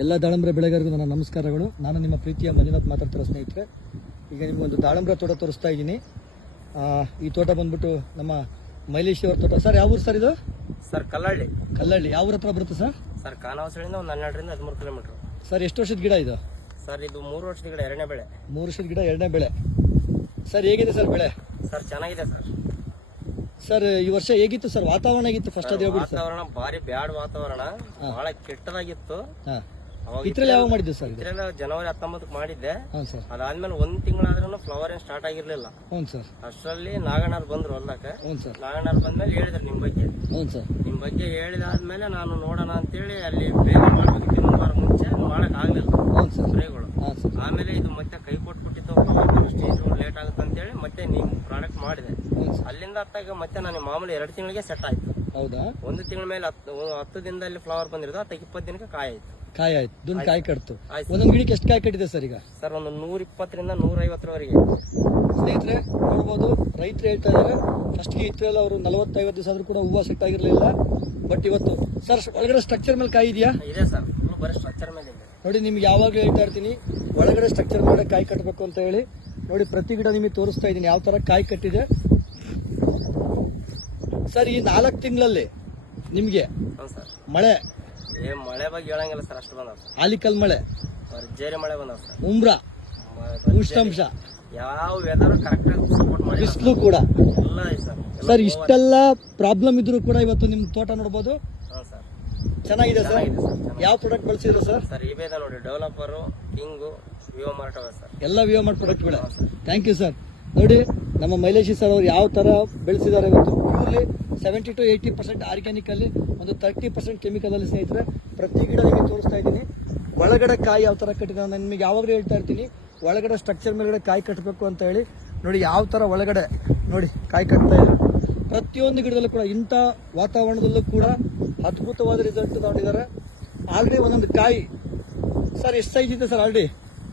ಎಲ್ಲ ದಾಳಂಬ್ರೆ ಬೆಳೆಗಾರರಿಗೂ ನನ್ನ ನಮಸ್ಕಾರಗಳು. ನಾನು ನಿಮ್ಮ ಪ್ರೀತಿಯ ಮಂಜುನಾಥ್ ಮಾತಾಡ್ತಿರೋ ಸ್ನೇಹಿತರೆ. ಈಗ ನಿಮ್ಗೊಂದು ದಾಳಂಬ್ರೆ ತೋಟ ತೋರಿಸ್ತಾ ಇದ್ದೀನಿ. ಈ ತೋಟ ಬಂದ್ಬಿಟ್ಟು ನಮ್ಮ ಮೈಲೇಶ್ವರ ತೋಟ. ಸರ್ ಯಾವ ಊರು ಸರ್ ಇದು? ಸರ್ ಕಲ್ಲಳ್ಳಿ. ಕಲ್ಲಳ್ಳಿ. ಯಾವ ಊರ ಹತ್ರ ಬರುತ್ತೆ ಸರ್? ಸರ್ ಕಾನವಸಳಿಂದ ಒಂದು ಹನ್ನೆರಡರಿಂದ ಹದಿಮೂರು ಕಿಲೋಮೀಟರ್. ಸರ್ ಎಷ್ಟು ವರ್ಷದ ಗಿಡ ಇದು? ಸರ್ ಇದು ಮೂರು ವರ್ಷದ ಗಿಡ ಎರಡನೇ ಬೆಳೆ. ಮೂರು ವರ್ಷದ ಗಿಡ ಎರಡನೇ ಬೆಳೆ. ಸರ್ ಹೇಗಿದೆ ಸರ್ ಬೆಳೆ? ಸರ್ ಚೆನ್ನಾಗಿದೆ ಸರ್. ಸರ್ ಈ ವರ್ಷ ಹೇಗಿತ್ತು ಸರ್? ವಾತಾವರಣ ಹೇಗಿತ್ತು? ಫಸ್ಟ್ ಅದು ಹೇಳ್ಬಿಡಿ ಸರ್. ವಾತಾವರಣ ಭಾರಿ ಬ್ಯಾಡ್ ವಾತಾವರಣ. ಬಹಳ ಕೆಟ್ಟದಾಗಿತ್ತು. ಇದ್ರಲ್ಲಿ ಯಾವಾಗ ಮಾಡಿದ್ದು ಸರ್ ಇದು? ಇದ್ರೆಲ್ಲ ಜನವರಿ ಹತ್ತೊಂಬತ್ತಕ್ಕೆ ಮಾಡಿದ್ದೆ. ಹಾಂ ಸರ್. ಅದಾದ್ಮೇಲೆ ಒಂದ್ ತಿಂಗಳಾದ್ರೂ ಫ್ಲವರ್ ಏನ್ ಸ್ಟಾರ್ಟ್ ಆಗಿರ್ಲಿಲ್ಲ. ಹ್ಞೂ ಸರ್. ಅಷ್ಟರಲ್ಲಿ ನಾಗಣ್ಣವ್ರು ಬಂದ್ರು ಹೊಲಕ್ಕೆ ಹ್ಞೂ ಸರ್. ನಾಗಣ್ಣವ್ರು ಬಂದ್ಮೇಲೆ ಹೇಳಿದ್ರು ನಿಮ್ ಬಗ್ಗೆ. ಹ್ಞೂ ಸರ್. ನಿಮ್ ಬಗ್ಗೆ ಹೇಳಿದಾದ್ಮೇಲೆ ನಾನು ನೋಡೋಣ ಅಂತೇಳಿ ಅಲ್ಲಿ ಬೇಗ ಮಾಡ್ಬೇಕು ಇನ್ನೊಂದು ವಾರ ಮುಂಚೆ ಮಾಡಕ್ ಆಗ್ಲಿಲ್ಲ. ಹ್ಞೂ ಸರ್. ಸ್ಪ್ರೇಗಳು. ಹಾಂ ಸರ್. ಆಮೇಲೆ ಇದು ಮತ್ತೆ ಕೈ ಕೊಟ್ಬಿಟ್ಟಿತ್ತು. ಸ್ಟೇಜ್ ಲೇಟ್ ಆಗುತ್ತೆ ಅಂತೇಳಿ ಮತ್ತೆ ನೀವು ಪ್ರಾಡಕ್ಟ್ ಮಾಡಿದೆ. ಅಲ್ಲಿಂದ ಹತ್ತಾಗ ಮತ್ತೆ ನಾನು ಮಾಮೂಲಿ ಎರಡು ತಿಂಗಳಿಗೆ ಸೆಟ್ ಆಯ್ತು. ಹೌದಾ? ಒಂದು ತಿಂಗಳ ಮೇಲೆ ಹತ್ತು ಹತ್ತು ದಿನದಲ್ಲಿ ಫ್ಲವರ್ ಬಂದಿರೋದು ಹತ್ತಕ್ಕೆ ಇಪ್ಪತ್ತು ದಿನಕ್ಕೆ ಕಾಯಿ ಆಯ್ತು. ಕಾಯಿ ಆಯ್ತು. ದುಂಡು ಕಾಯಿ ಕಟ್ತು. ಆಯ್ತು. ಒಂದೊಂದು ಗಿಡಕ್ಕೆ ಎಷ್ಟು ಕಾಯಿ ಕಟ್ಟಿದೆ ಸರ್ ಈಗ? ಸರ್ ಒಂದು ನೂರ ಇಪ್ಪತ್ತರಿಂದ ನೂರ ಐವತ್ತರವರೆಗೆ ಸ್ನೇಹಿತರೆ ನೋಡ್ಬೋದು ರೈತರು ಹೇಳ್ತಾ ಇದ್ದಾರೆ. ಫಸ್ಟ್ಗೆ ಇತ್ತು ಎಲ್ಲ ಅವರು ನಲವತ್ತೈವತ್ತು ದಿವಸ ಆದ್ರೂ ಕೂಡ ಹೂವು ಸೆಟ್ ಆಗಿರಲಿಲ್ಲ ಬಟ್ ಇವತ್ತು ಸರ್ ಒಳಗಡೆ ಸ್ಟ್ರಕ್ಚರ್ ಮೇಲೆ ಕಾಯಿ ಇದೆಯಾ? ಇದೆ ಸರ್ ಫುಲ್ ಬರೀ ಸ್ಟ್ರಕ್ಚರ್ ಮೇಲೆ ಇದೆ. ನೋಡಿ ನಿಮ್ಗೆ ಯಾವಾಗಲೂ ಹೇಳ್ತಾ ಇರ್ತೀನಿ ಒಳಗಡೆ ಸ್ಟ್ರಕ್ಚರ್ ಮೇಲೆ ಕಾಯಿ ಕಟ್ಟಬೇಕು ಅಂತ ಹೇಳಿ. ನೋಡಿ ಪ್ರತಿ ಗಿಡ ನಿಮಗೆ ತೋರಿಸ್ತಾ ಇದ್ದೀನಿ ಯಾವ ತರ ಕಾಯಿ ಕಟ್ಟಿದೆ. ಸರ್ ಈ ನಾಲ್ಕು ತಿಂಗಳಲ್ಲಿ ನಿಮಗೆ ಹ್ಞೂ ಸರ್. ಮಳೆ ಏ ಮಳೆ ಬಗ್ಗೆ ಹೇಳಂಗಿಲ್ಲ ಸರ್ ಅಷ್ಟು ಸರ್. ಆಲಿಕಲ್ ಮಳೆ. ಭರ್ಜರಿ ಮಳೆ ಬಂದವ ಸರ್. ಉಮ್ರಾ. ಮ- ಉಷ್ಣಾಂಶ. ಯಾವ ವೆದರ್ ಕರೆಕ್ಟಾಗಿ ಸಪೋರ್ಟ್ ಮಾಡಿ ಬಿಸಿಲು ಕೂಡ. ಎಲ್ಲ ಐತೆ ಸರ್. ಸರ್ ಇಷ್ಟೆಲ್ಲ ಪ್ರಾಬ್ಲಮ್ ಇದ್ರೂ ಕೂಡ ಇವತ್ತು ನಿಮ್ಮ ತೋಟ ನೋಡ್ಬೋದು. ಹಾಂ ಸರ್. ಚೆನ್ನಾಗಿದೆ ಸರ್. ಚೆನ್ನಾಗಿದೆ ಸರ್ ಚೆನ್ನಾಗಿದೆ. ಯಾವ ಪ್ರಾಡಕ್ಟ್ ಬಳಸಿದ್ರು ಸರ್? ಸರ್ ಬೇದ ನೋಡಿ ಡೆವಲಪರು ಕಿಂಗು ವಿವೋ ಮಾರ್ಟವ ಸರ್. ಎಲ್ಲ ವಿವೋ ಮಾಡಿ ಪ್ರಾಡಕ್ಟ್ಗಳೇ ಥ್ಯಾಂಕ್ ಯು ಸರ್. ನೋಡಿ ನಮ್ಮ ಮೈಲೇಶಿ ಸರ್ ಅವರು ಯಾವ ಥರ ಬೆಳೆಸಿದ್ದಾರೆ ಇವತ್ತು. Purely seventy to eighty percent organically ಒಂದು ತರ್ಟಿ ಪರ್ಸೆಂಟ್ ಕೆಮಿಕಲಲ್ಲಿ ಸ್ನೇಹಿತರೆ, ಪ್ರತಿ ಗಿಡ ನಿಮಗೆ ತೋರಿಸ್ತಾ ಇದ್ದೀನಿ. ಒಳಗಡೆ ಕಾಯಿ ಯಾವ ಥರ ಕಟ್ಟಿದೆ ನಾನು ನಿಮಗೆ ಯಾವಾಗಲೂ ಹೇಳ್ತಾ ಇರ್ತೀನಿ. ಒಳಗಡೆ ಸ್ಟ್ರಕ್ಚರ್ ಮೇಲ್ಗಡೆ ಕಾಯಿ ಕಟ್ಟಬೇಕು ಅಂತ ಹೇಳಿ, ನೋಡಿ ಯಾವ ಥರ ಒಳಗಡೆ, ನೋಡಿ ಕಾಯಿ ಕಟ್ತಾ ಇದೆ. ಪ್ರತಿಯೊಂದು ಗಿಡದಲ್ಲೂ ಕೂಡ, ಇಂಥ ವಾತಾವರಣದಲ್ಲೂ ಕೂಡ ಅದ್ಭುತವಾದ ರಿಸಲ್ಟ್ ತಗೊಂಡಿದ್ದಾರೆ ಆಲ್ರೆಡಿ ಒಂದೊಂದು ಕಾಯಿ ಸರ್ ಎಷ್ಟು ಸೈಜ್ ಇದೆ ಸರ್ ಆಲ್ರೆಡಿ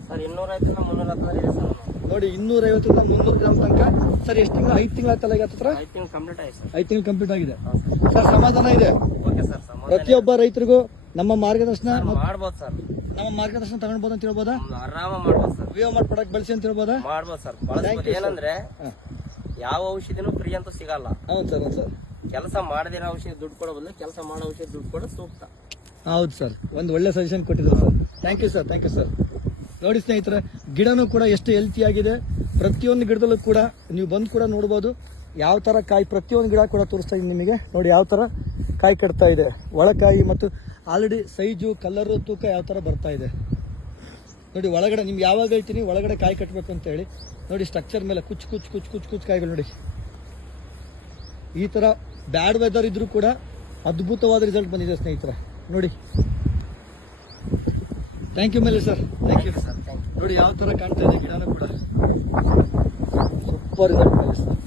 ಸರ್ ಇನ್ನೂರ ಐದರಿಂದ ಮುನ್ನೂರ ಹತ್ತರಲ್ಲಿ ಇದೆ ಸರ್ ನೋಡಿ ಇನ್ನೂರೈವತ್ತರಿಂದ ಮುನ್ನೂರು ಗ್ರಾಮ್ ತನಕ. ಸರ್ ಎಷ್ಟು ತಿಂಗಳು ಐದು ತಿಂಗಳ ಈಗ ಹತ್ರ ಐದು ತಿಂಗಳು ಕಂಪ್ಲೀಟ್ ಆಯ್ತು ಸರ್. ಐದು ತಿಂಗಳು ಕಂಪ್ಲೀಟ್ ಆಗಿದೆ. ಸರ್. ಸಮಾಧಾನ ಇದೆ? ಓಕೆ ಸರ್ ಸಮಾಧಾನ ಪ್ರತಿಯೊಬ್ಬ ರೈತರಿಗೂ ನಮ್ಮ ಮಾರ್ಗದರ್ಶನ ಮಾಡ್ಬೋದು ಸರ್. ನಮ್ಮ ಮಾರ್ಗದರ್ಶನ ತಗೊಂಡ್ಬೋದು ಅಂತ ಹೇಳ್ಬೋದಾ? ಆರಾಮ ಮಾಡ್ಬೋದು ಸರ್. ವಿವೋ ಮಾಡಿ ಪ್ರಾಡಕ್ಟ್ ಬಳಸಿ ಅಂತ ಹೇಳ್ಬೋದಾ? ಮಾಡ್ಬೋದು ಸರ್. ಬಳಸ್ಬೋದು. ಏನಂದ್ರೆ ಯಾವ ಔಷಧಿನೂ ಫ್ರೀ ಅಂತ ಸಿಗಲ್ಲ. ಹೌದು ಸರ್ ಹೌದು ಸರ್. ಕೆಲಸ ಮಾಡದಿರೋ ಔಷಧಿ ದುಡ್ಡು ಕೊಡೋ ಬದಲು ಕೆಲಸ ಮಾಡೋ ಔಷಧಿ ದುಡ್ಡು ಕೊಡೋ ಸೂಕ್ತ. ಹೌದು ಸರ್. ಒಂದು ಒಳ್ಳೆ ಸಜೆಷನ್ ಕೊಟ್ಟಿದ್ರು sir. Thank you sir thank you sir ನೋಡಿ ಸ್ನೇಹಿತರೆ, ಗಿಡನೂ ಕೂಡ ಎಷ್ಟು ಹೆಲ್ತಿ ಆಗಿದೆ. ಪ್ರತಿಯೊಂದು ಗಿಡದಲ್ಲೂ ಕೂಡ ನೀವು ಬಂದು ಕೂಡ ನೋಡ್ಬೋದು. ಯಾವ ಥರ ಕಾಯಿ, ಪ್ರತಿಯೊಂದು ಗಿಡ ಕೂಡ ತೋರಿಸ್ತಾ ಇದ್ದೀನಿ ನಿಮಗೆ. ನೋಡಿ ಯಾವ ಥರ ಕಾಯಿ ಕಟ್ತಾ ಇದೆ. ಒಳಕಾಯಿ ಮತ್ತು ಆಲ್ರೆಡಿ ಸೈಜು ಕಲರು ತೂಕ ಯಾವ ಥರ ಬರ್ತಾ ಇದೆ. ನೋಡಿ ಒಳಗಡೆ, ನಿಮ್ಗೆ ಯಾವಾಗ ಹೇಳ್ತೀನಿ, ಒಳಗಡೆ ಕಾಯಿ ಕಟ್ಟಬೇಕು ಅಂತ ಹೇಳಿ. ನೋಡಿ ಸ್ಟ್ರಕ್ಚರ್ ಮೇಲೆ ಕುಚ್ ಕುಚ್ ಕುಚ್ ಕುಚ್ ಕುಚ್ ಕಾಯಿಗಳು ನೋಡಿ. ಈ ಥರ ಬ್ಯಾಡ್ ವೆದರ್ ಇದ್ರೂ ಕೂಡ ಅದ್ಭುತವಾದ ರಿಸಲ್ಟ್ ಬಂದಿದೆ ಸ್ನೇಹಿತರೆ. ನೋಡಿ. ಥ್ಯಾಂಕ್ ಯು ಮೇಲೆ ಸರ್ ಥ್ಯಾಂಕ್ ಯು ಸರ್ ನೋಡಿ ಯಾವ ಥರ ಕಾಣ್ತಾ ಇದೆ? ಗಿಡನೂ ಕೂಡ. ಸೂಪರ್ ಇದೆ ಮೇಲೆ ಸರ್